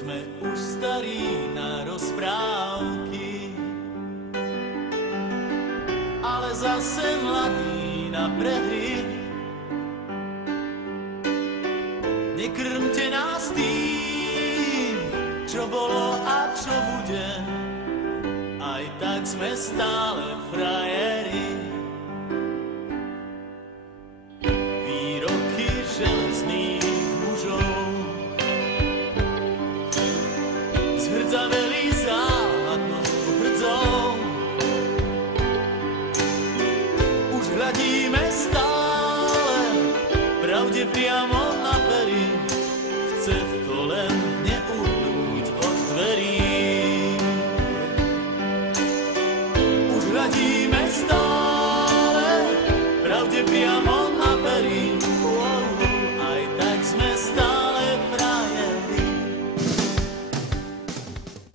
Sme už starí na rozprávky, ale zase mladí na prehry. Nekrmte nás tým, čo bolo a čo bude, aj tak sme stále frajeri. Výroky železných mužov zhrdzaveli záhadnou hrdzou. Už hľadíme stále pravde priamo